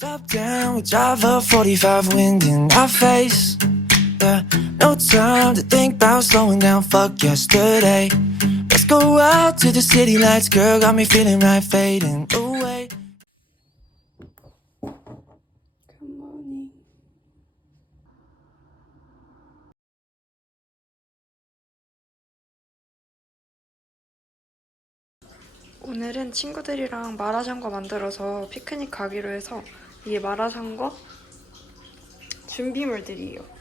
Top down, we drive a 45 wind in our face. Yeah, no time to think about slowing down, fuck yesterday. Let's go out to the city lights, girl, got me feeling right, fading away. Good morning. 오늘은 친구들이랑 마라샹궈 만들어서 피크닉 가기로 해서 이게 마라샹궈 준비물들이에요.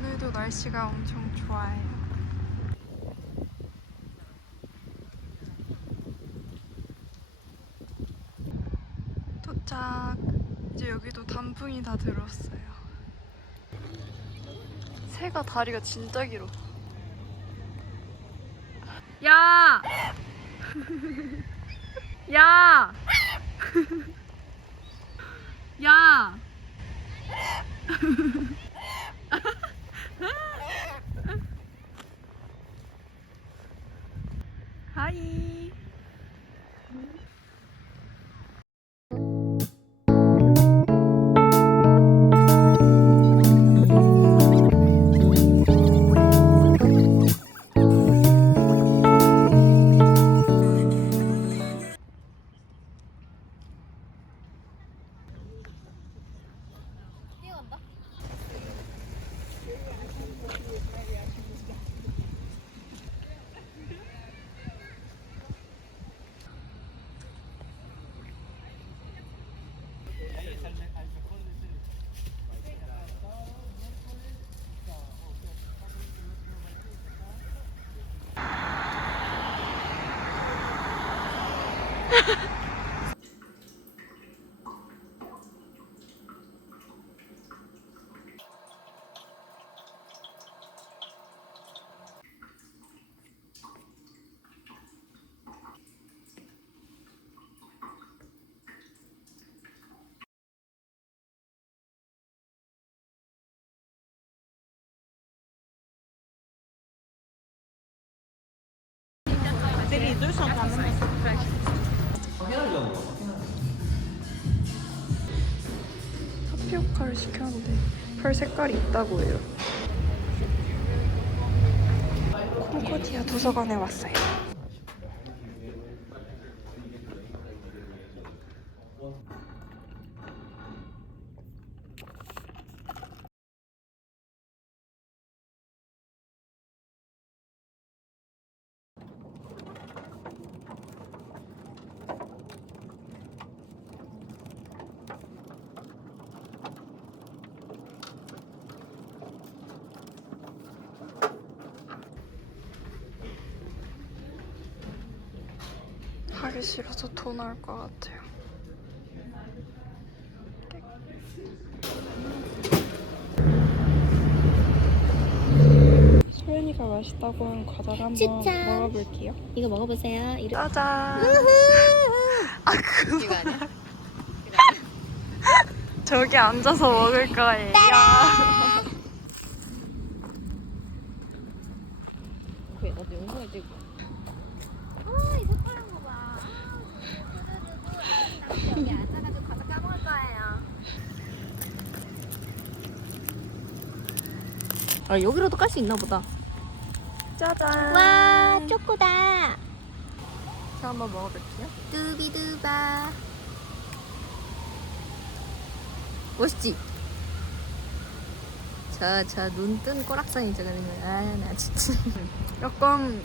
오늘도 날씨가 엄청 좋아요. 도착. 이제 여기도 단풍이 다 들었어요. 새가 다리가 진짜 길어. 야! 야! 야! 하이. 타피오카를 시켰는데 펄 색깔이 있다고 해요. 콩코디아 도서관에 왔어요. 하기 싫어서 더 나을 것 같아요. 소연이가 맛있다고 한 과자를 한번 추천. 먹어볼게요. 이거 먹어보세요. 짜잔. 이거 아니야? 저기 앉아서 먹을 거예요. 왜 나도 영상을 찍고. 이 색깔한 거 봐. 여기 앉아가지고 과자 까먹을 거예요. 아 여기로도 깔 수 있나 보다. 짜잔. 와 초코다. 제가 한번 먹어볼게요. 뚜비두바. 멋있지? 저 눈 뜬 꼬락선이 저거는 거야. 아, 나 진짜. 약간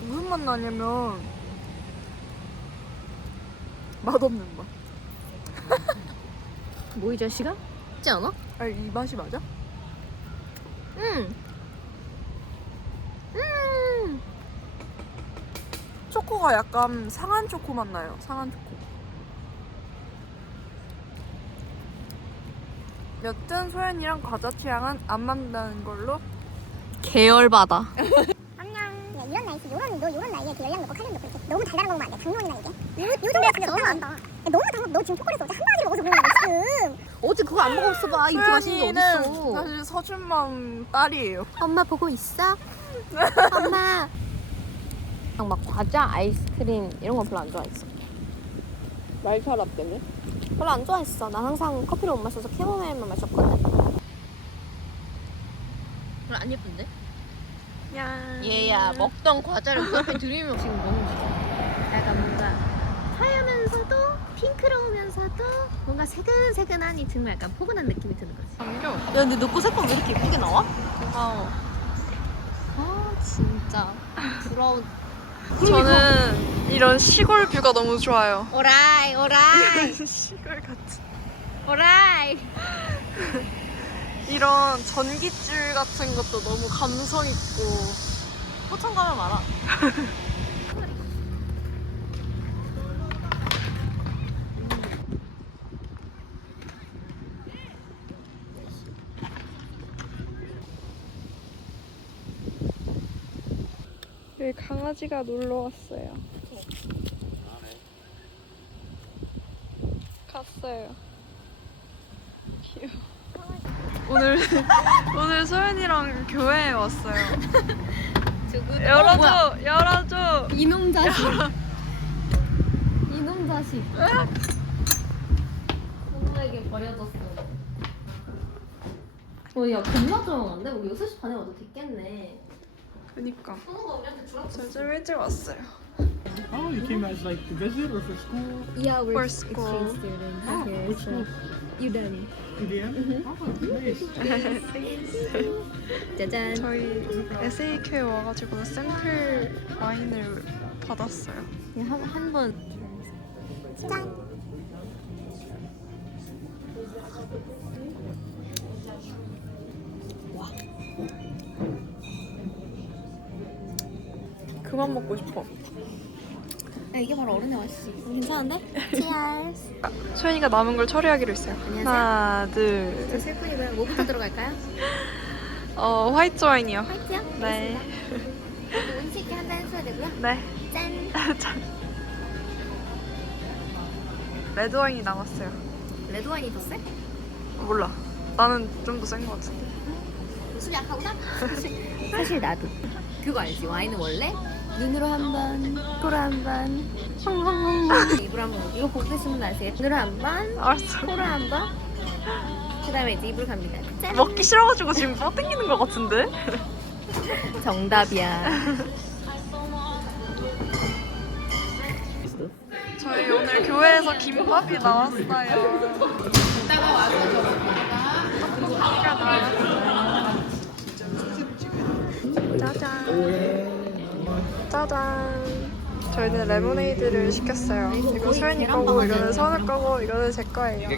무슨 맛 나냐면 맛없는 맛. 뭐 이 자식아? 있지 않아? 아니 이 맛이 맞아? 응. 초코가 약간 상한 초코 맛 나요. 상한 초코. 여튼 소연이랑 과자 취향은 안 맞는 걸로. 계열받아. 안녕. 야, 이런 나이스, 요런 나이에 그 열량 넣고 칼륨 넣고 이렇게 너무 달달한 거 먹으면 안 돼. 당뇨이나 이게. 요 정도가 진짜 너무 안 다. 너무 달아. 너 지금 초콜릿 어제 한 바가지 먹어서 그런 거야 지금. 어제 그거 안 먹었어 봐. 이렇게 맛있는 게 소연이는 어딨어. 사실 서준맘 딸이에요. 엄마 보고 있어? 엄마. 막 과자, 아이스크림 이런 거 별로 안 좋아했어. 말차 라떼네. 별로 안 좋아했어. 난 항상 커피를 못 마셔서 캐모마일만 마셨거든. 별로 안 예쁜데? 야. 얘야 먹던 과자를 그 앞에 들이면 지금 너무 좋아. 약간 뭔가 하얗면서도 핑크러우면서도 뭔가 새근새근하니 정말 약간 포근한 느낌이 드는 거지. 감겨. 야 근데 너 거 색깔 왜 이렇게 예쁘게 나와? 고마워. 아 진짜 부러운. 저는 이런 시골 뷰가 너무 좋아요. 오라이 오라이 시골 같은. 오라이. 이런 전깃줄 같은 것도 너무 감성 있고. 포천 가면 말아. 여기 강아지가 놀러 왔어요. 갔어요. 귀여워. 오늘 소연이랑 교회에 왔어요. 열어줘, 열어줘. 이놈 자식. 이놈 자식. 누구에게 버려졌어. 야 겁나 조용한데? 우리 6시 반에 와도 됐겠네. 그니까. 선우가 우리한테 주라. 저 좀 일찍 왔어요. Oh, you came as like to visit or for school? Yeah, we're For school. exchange students Oh, here. which school? UDANI. Indiana? Oh, nice. 짜잔. 저희 SAK에 와가지고 샘플 와인을 받았어요. 한 번. 그만 먹고 싶어. 야, 이게 바로 어른의 맛이지. 괜찮은데? Cheers. 소연이가 남은 걸 처리하기로 했어요. 안녕하세요. 하나, 둘. 저 슬픈이고요. 뭐부터 들어갈까요? 화이트 와인이요. 화이트요? 네. 운치 있게 한 잔 해줘야 되고요. 네. 짠. 짠. 레드 와인이 남았어요. 레드 와인이 더 세? 몰라. 나는 좀 더 센 것 같은데. 술 약하구나? 사실 나도. 그거 알지? 와인은 원래 눈으로 한 번, 코로 한 번, 입으로 한 번. 이거 보셨으면 아세요? 눈으로 한 번, 알았어. 코로 한 번. 그다음에 이제 입으로 갑니다. 짠. 먹기 싫어가지고 지금 뻗 땡기는 것 같은데? 정답이야. 저희 오늘 교회에서 김밥이 나왔어요. 떡볶이가 나왔어요. 짜잔. 짜잔. 저희는 레모네이드를 시켰어요. 이거 소연이 거고, 이거는 선우 거고, 이거는 제 거예요.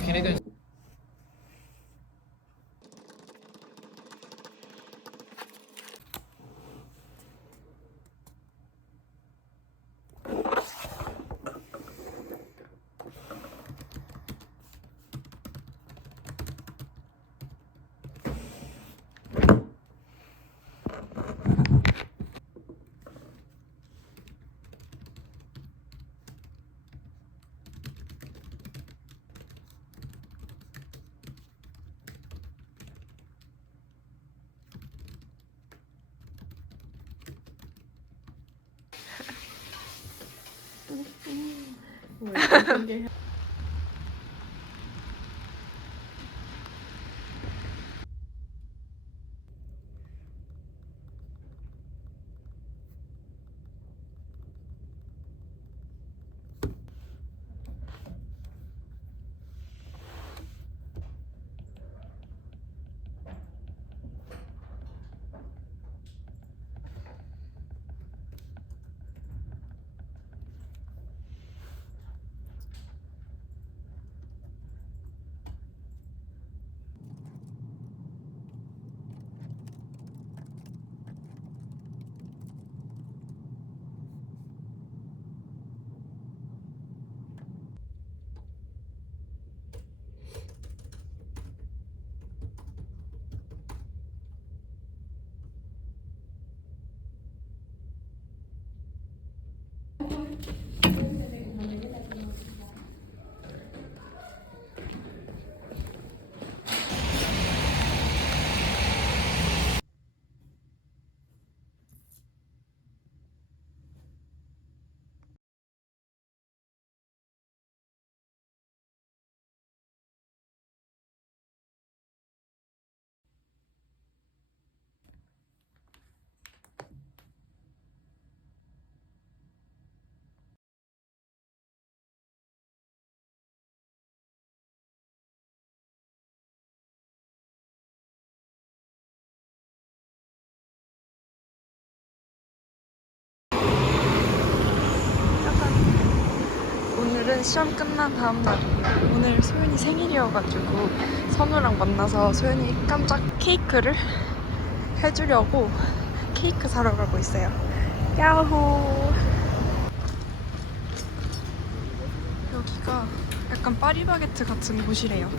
시험 끝난 다음 날이에요. 오늘 소연이 생일이어가지고 선우랑 만나서 소연이 깜짝 케이크를 해주려고 케이크 사러 가고 있어요. 야호! 여기가 약간 파리바게트 같은 곳이래요.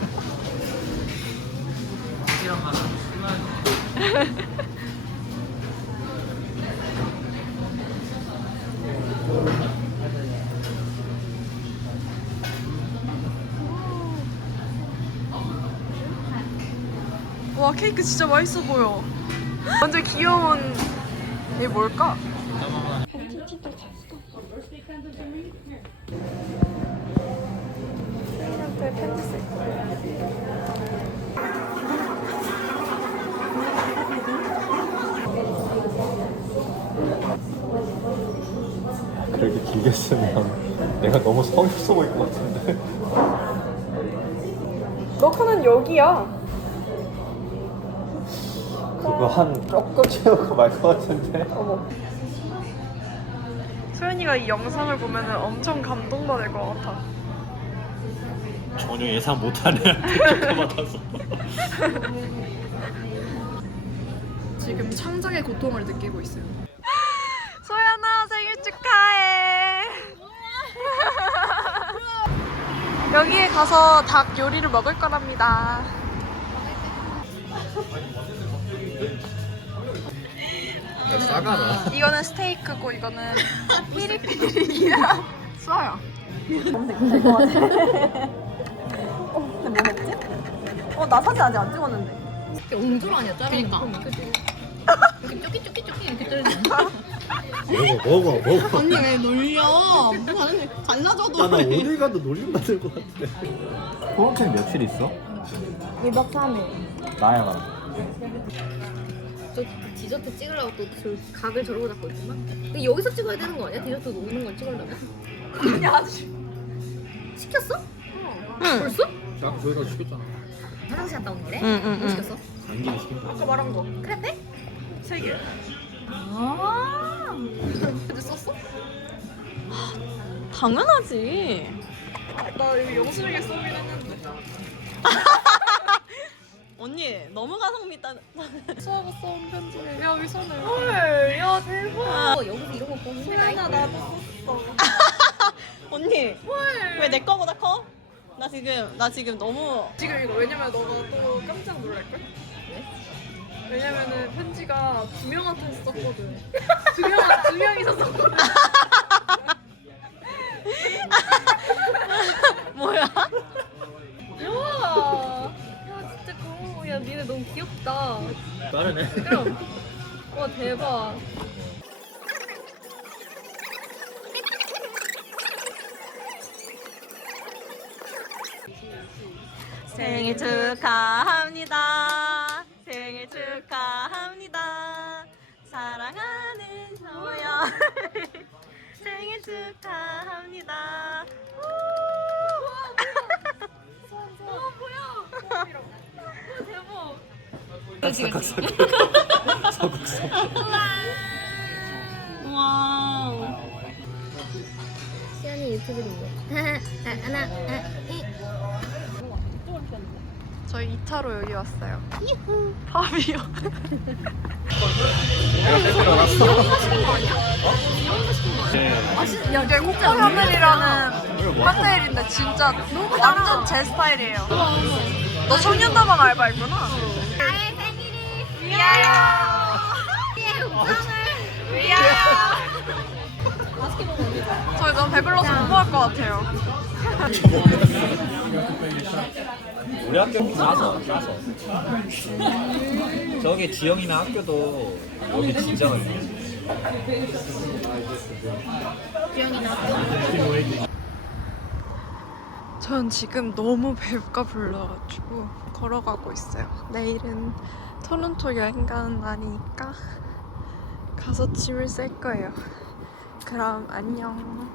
와, 케이크 진짜 맛있어 보여. 완전 귀여운 이게 뭘까? 생일한테 편지 쓸 거야. 그렇게 길게 쓰면 내가 너무 성의 없어 보일 것 같은데. 너 칸은 여기야. 그거 한 조금 채우고 말 것 같은데. 어머. 소연이가 이 영상을 보면 엄청 감동받을 것 같아. 전혀 예상 못한 애한테 초코받아서. 지금 창작의 고통을 느끼고 있어요. 소연아, 생일 축하해. 여기에 가서 닭 요리를 먹을 거랍니다. 야, 싸가라. 이거는 스테이크고 이거는 피리피리야. 쏴요. 나 사진 아직 안 찍었는데. 옹졸 아니야 자르니까. 그치. 이렇게 쪼끼 이렇게 자르지. 먹어. 언니 왜 놀려? 뭐 하는데 잘라줘도. 나 어딜 가도 놀림받을 것 같아. 호랑캔 며칠 있어? 2박 3일. 나야. 저 디저트 찍으려고 또 각을 저러고 잡고 있구만. 근데 여기서 찍어야 되는 거 아니야? 디저트 녹는 걸 찍으려면? 아니 아직. 시켰어? 응. 벌써? 나 저기다 시켰잖아. 화장실 갔다 온 거래? 응. 뭐 시켰어? 안기를 시킨 거. 아까 말한 거. 크레페? 3개. 아. 근데 썼어? 당연하지. 나 이거 영수증에 써긴 했는데. 언니 너무 가성비 있다. 수하고 써온 편지를 여기 손을. 헐, 야 대박. 여기서 이런 거 보면 소연아 나도 썼어. 언니 왜 내 거보다 커? 나 지금 너무 지금 이거 왜냐면 너가 또 깜짝 놀랄걸? 왜? 왜냐면은 편지가 2명한테 썼거든. 두 명이서 썼거든. 뭐야? 야 진짜 고마워. 야 니네 너무 귀엽다. 빠르네. 그럼 와 대박. 생일 축하합니다. 생일 축하합니다. 사랑하는 소연. 생일 축하합니다. 와. 시연이 유튜브인데. 하나, 저희 2차로 여기 왔어요. 밥이요. 내가 셀프를 알았어. 야, 이게 코코 하늘이라는 칵테일인데 진짜 완전 제 스타일이에요. 너 청년다방 알바했구나. 나의 생일이 위하여. 우리의 우정을 위하여. 저희 너무 배불러서 못 먹을 것 같아요. 우리 학교 싸서. 저기 지영이나 학교도 여기 진정을 해. 전 지금 너무 배가 불러가지고 걸어가고 있어요. 내일은 토론토 여행 가는 날이니까 가서 짐을 쌀 거예요. 그럼 안녕.